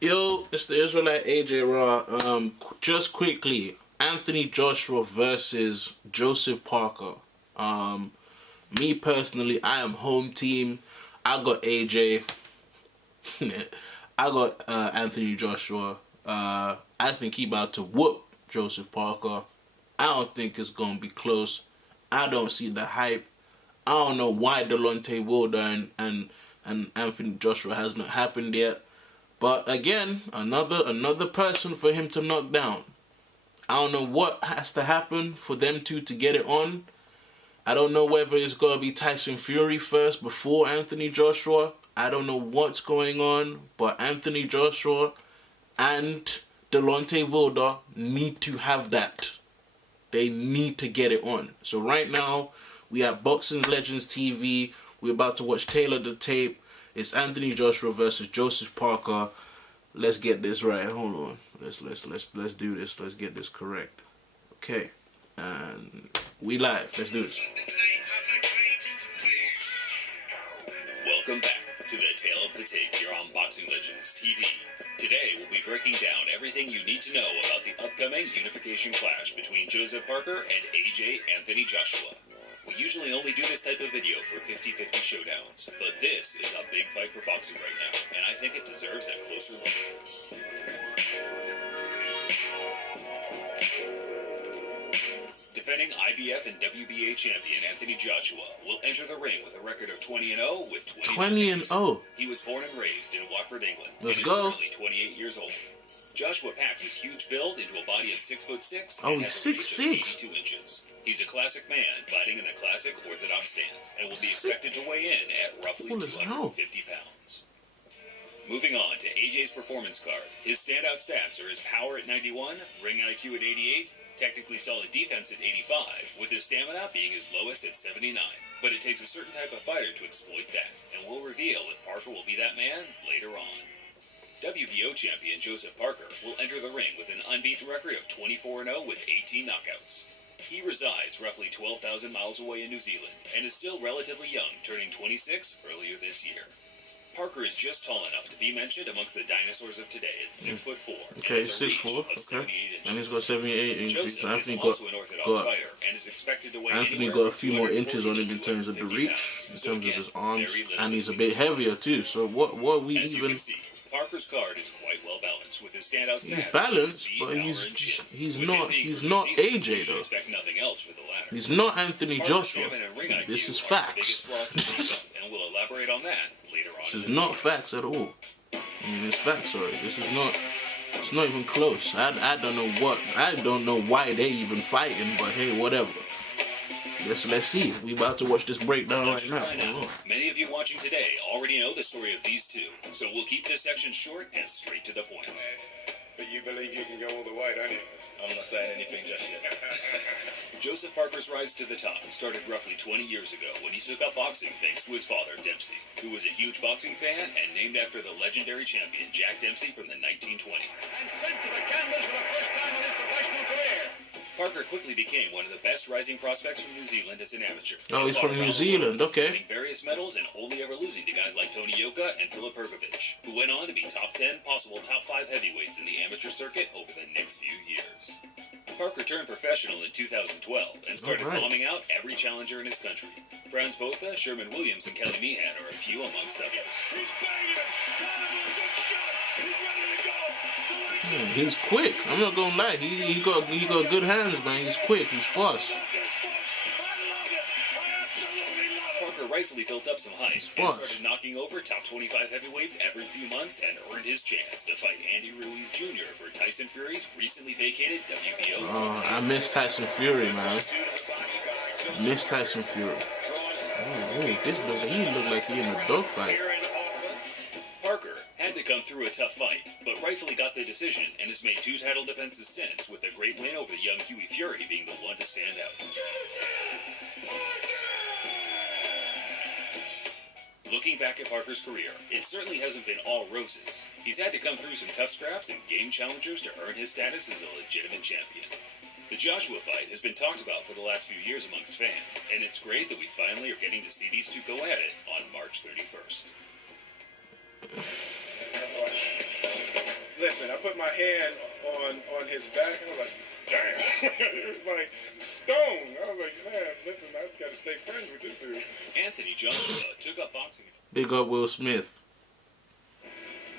Yo, it's the Israelite AJ Raw. Just quickly, Anthony Joshua versus Joesph Parker. Me personally, I am home team. I got AJ. I got Anthony Joshua. I think he about to whoop Joesph Parker. I don't think it's gonna be close. I don't see the hype. I don't know why Delonte Wilder and Anthony Joshua has not happened yet. But again, another person for him to knock down. I don't know what has to happen for them two to get it on. I don't know whether it's going to be Tyson Fury first before Anthony Joshua. I don't know what's going on. But Anthony Joshua and Delonte Wilder need to have that. They need to get it on. So right now, we have Boxing Legends TV. We're about to watch Taylor the Tape. It's Anthony Joshua versus Joesph Parker. Let's get this right. Hold on. Let's do this. Let's get this correct. Okay. And we live. Let's do this. Welcome back to the Tale of the Tape here on Boxing Legends TV. Today we'll be breaking down everything you need to know about the upcoming unification clash between Joesph Parker and AJ Anthony Joshua. We usually only do this type of video for 50-50 showdowns, but this is a big fight for boxing right now, and I think it deserves a closer look. Defending IBF and WBA champion Anthony Joshua will enter the ring with a record of 20-0 with 20-0. He was born and raised in Watford, England, and is currently 28 years old. Joshua packs his huge build into a body of 6'6" and has a reach of 82 inches. He's a classic man fighting in a classic orthodox stance and will be expected to weigh in at roughly 250 pounds. Moving on to AJ's performance card, his standout stats are his power at 91, ring IQ at 88, technically solid defense at 85, with his stamina being his lowest at 79. But it takes a certain type of fighter to exploit that, and we'll reveal if Parker will be that man later on. WBO champion Joesph Parker will enter the ring with an unbeaten record of 24-0 with 18 knockouts. He resides roughly 12,000 miles away in New Zealand and is still relatively young, turning 26 earlier this year. Parker is just tall enough to be mentioned amongst the dinosaurs of today at 6'4". Okay, 6'4". Okay, and he's got 78 inches. So Anthony got a few more inches on him in terms of the reach, in terms of his arms, and he's a bit heavier too. So what we even? Parker's card is quite well balanced with his standout stats. He's balanced, but he's not AJ though. He's not Anthony Joshua. This is facts. And we'll elaborate on that later on. This is not facts at all. I mean, it's facts, sorry. This is not. It's not even close. I don't know why they even fighting, but hey, whatever. Let's see. We about to watch this breakdown right now. Many of you watching today already know the story of these two, so we'll keep this section short and straight to the point. But you believe you can go all the way, don't you? I'm not saying anything just yet. Joesph Parker's rise to the top started roughly 20 years ago when he took up boxing thanks to his father, Dempsey, who was a huge boxing fan and named after the legendary champion Jack Dempsey from the 1920s. Parker quickly became one of the best rising prospects from New Zealand as an amateur. Oh, he's from New Zealand, okay. Winning various medals and only ever losing to guys like Tony Yoka and Filip Hrgovic, who went on to be top 10, possible top 5 heavyweights in the amateur circuit over the next few years. Parker turned professional in 2012 and started bombing out every challenger in his country. Franz Botha, Sherman Williams, and Kelly Meehan are a few amongst others. He's quick. I'm not gonna lie. He got good hands, man. He's quick. He's fast. Parker rightfully built up some hype and started knocking over top 25 heavyweights every few months and earned his chance to fight Andy Ruiz Jr. for Tyson Fury's recently vacated WBO. I miss Tyson Fury, man. Miss Tyson Fury. He look like he in a dogfight. Parker had to come through a tough fight, but rightfully got the decision and has made 2 title defenses since, with a great win over the young Hughie Fury being the one to stand out. Looking back at Parker's career, it certainly hasn't been all roses. He's had to come through some tough scraps and game challengers to earn his status as a legitimate champion. The Joshua fight has been talked about for the last few years amongst fans, and it's great that we finally are getting to see these two go at it on March 31st. Listen, I put my hand on his back, and I was like, damn. It was like stone. I was like, man, listen, I got to stay friends with this dude. Anthony Joshua took up boxing. Big up Will Smith.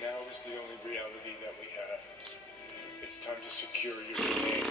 Now is the only reality that we have. It's time to secure your domain.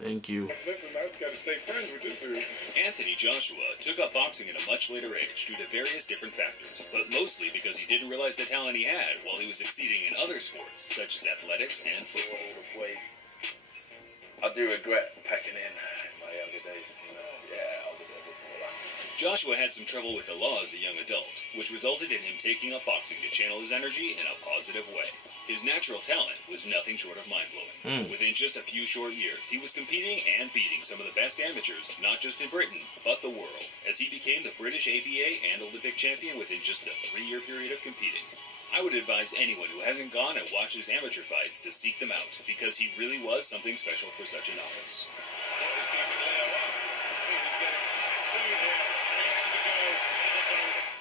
Thank you. Listen, I've got to stay friends with this dude. Anthony Joshua took up boxing at a much later age due to various different factors, but mostly because he didn't realize the talent he had while he was succeeding in other sports, such as athletics and football. I do regret packing in my younger days. You know, yeah, I was a bit of a baller. Joshua had some trouble with the law as a young adult, which resulted in him taking up boxing to channel his energy in a positive way. His natural talent was nothing short of mind-blowing. Within just a few short years, he was competing and beating some of the best amateurs, not just in Britain, but the world, as he became the British ABA and Olympic champion within just a 3-year period of competing. I would advise anyone who hasn't gone and watched his amateur fights to seek them out, because he really was something special for such a novice.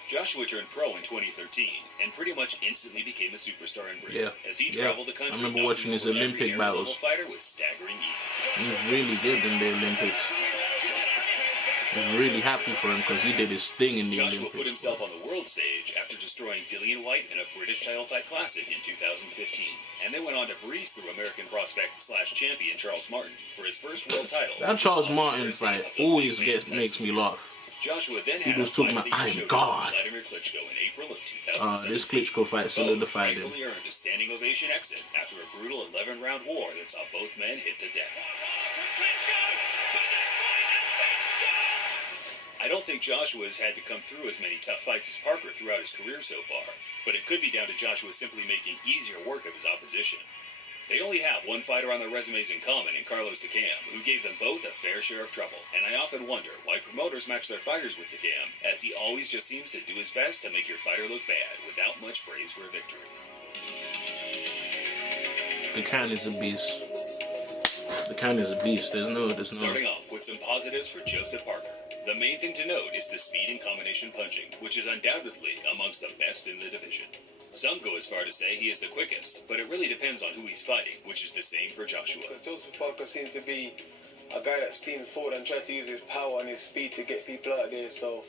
Joshua turned pro in 2013 and pretty much instantly became a superstar in Britain as he traveled the country. I remember watching his Olympic battles. Fighter with staggering ease. He was really good in the Olympics. I was really happy for him because he did his thing in the Joshua Olympics. put himself on the world stage after destroying Dillian Whyte in a British title fight classic in 2015, and then went on to breeze through American prospect/champion Charles Martin for his first world title. That Charles Martin fight always makes me laugh. Joshua then he had was talking about, I am God. Klitschko in April of 2017. This Klitschko fight solidified him. Rightfully earned a standing ovation exit after a brutal 11-round war that saw both men hit the deck. I don't think Joshua has had to come through as many tough fights as Parker throughout his career so far, but it could be down to Joshua simply making easier work of his opposition. They only have one fighter on their resumes in common in Carlos Takam, who gave them both a fair share of trouble, and I often wonder why promoters match their fighters with Takam, as he always just seems to do his best to make your fighter look bad without much praise for a victory. Takam is a beast. Takam is a beast. There's no. Starting off with some positives for Joesph Parker. The main thing to note is the speed and combination punching, which is undoubtedly amongst the best in the division. Some go as far to say he is the quickest, but it really depends on who he's fighting, which is the same for Joshua. Joesph Parker seems to be a guy that steams forward and tries to use his power and his speed to get people out there, so...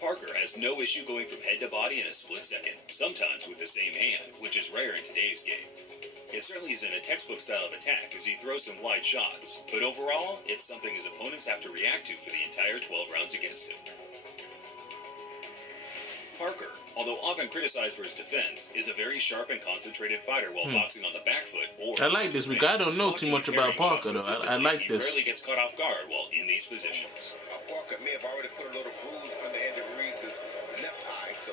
Parker has no issue going from head to body in a split second, sometimes with the same hand, which is rare in today's game. It certainly isn't a textbook style of attack as he throws some wide shots, but overall, it's something his opponents have to react to for the entire 12 rounds against him. Parker, although often criticized for his defense, is a very sharp and concentrated fighter while boxing on the back foot. Or I like this because I don't know too much about Parker though. I like this. He rarely gets caught off guard while in these positions. Parker may have already put a little bruise under Andy Ruiz's left eye, so...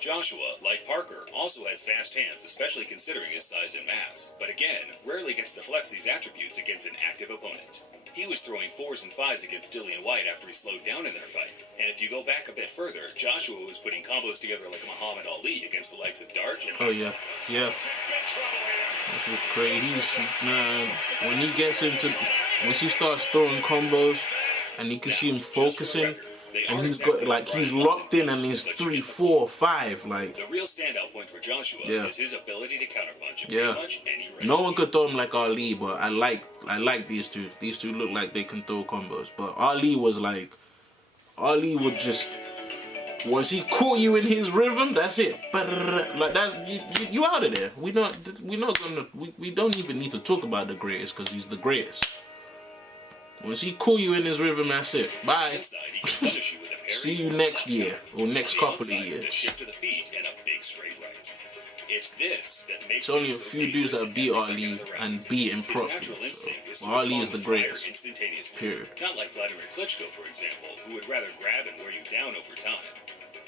Joshua, like Parker, also has fast hands, especially considering his size and mass, but again, rarely gets to flex these attributes against an active opponent. He was throwing 4s and 5s against Dillian Whyte after he slowed down in their fight, and if you go back a bit further, Joshua was putting combos together like Muhammad Ali against the likes of Darch and... Oh yeah, yeah. This is crazy. Man, when he gets into... Once he starts throwing combos, and you can see him focusing... And he's got he's locked in and he's 3, 4, 5 like. The real standout point for Joshua is his ability to counterpunch in pretty much any range. No one could throw him like Ali, but I like these two. These two look like they can throw combos. But Ali would just once he caught you in his rhythm, that's it. Like that, you out of there. We don't even need to talk about the greatest because he's the greatest. Once he caught you in his rhythm, that's it. Bye. See you next year or next couple of years. It's only a few dudes that beat Ali and beat him properly. So Ali is the greatest. Period. Not like Vladimir Klitschko, for example, who would rather grab and wear you down over time.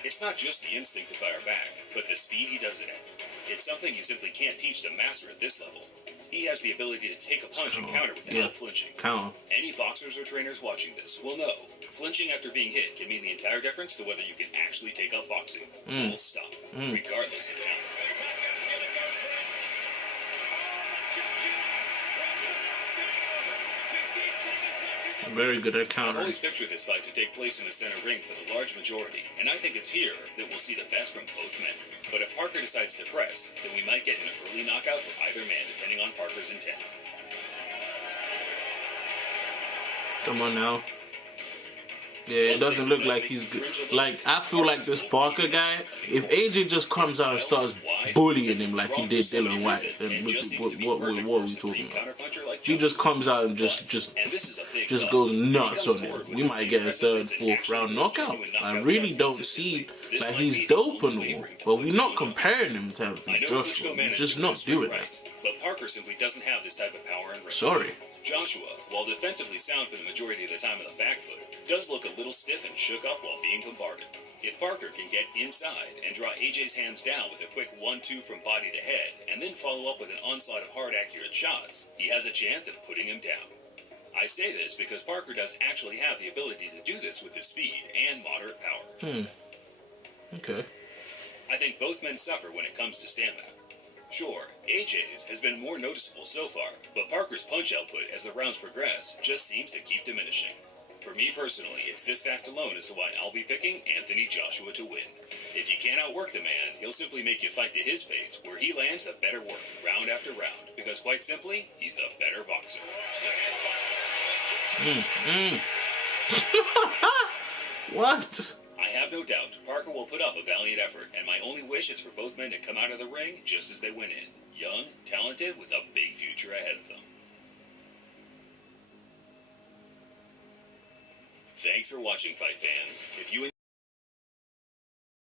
It's not just the instinct to fire back, but the speed he does it at. It's something you simply can't teach to master at this level. He has the ability to take a punch and counter without flinching. Any boxers or trainers watching this will know, flinching after being hit can mean the entire difference to whether you can actually take up boxing. Full stop. Regardless of talent. Very good at I've countering. always pictured this fight to take place in the center ring for the large majority, and I think it's here that we'll see the best from both men. But if Parker decides to press, then we might get an early knockout for either man, depending on Parker's intent. Come on now. Yeah, it doesn't look like he's good. Like, I feel like this Parker guy, if AJ just comes out and starts bullying him like he did Dylan White, then what are we talking about? He just comes out and just goes nuts on him. We might get a third, fourth round knockout. I really don't see that he's dope and all, but we're not comparing him to Joshua. We're just not doing that. But Parker simply doesn't have this type of power and range. Sorry. Joshua, while defensively sound for the majority of the time on the back foot, does look a little stiff and shook up while being bombarded. If Parker can get inside and draw AJ's hands down with a quick 1-2 from body to head, and then follow up with an onslaught of hard, accurate shots, he has a chance of putting him down. I say this because Parker does actually have the ability to do this with his speed and moderate power. Okay. I think both men suffer when it comes to stamina. Sure, AJ's has been more noticeable so far, but Parker's punch output as the rounds progress just seems to keep diminishing. For me personally, it's this fact alone as to why I'll be picking Anthony Joshua to win. If you can't outwork the man, he'll simply make you fight to his pace, where he lands the better work, round after round, because quite simply, he's the better boxer. What? I have no doubt Parker will put up a valiant effort, and my only wish is for both men to come out of the ring just as they went in. Young, talented, with a big future ahead of them. Thanks for watching, fight fans. If you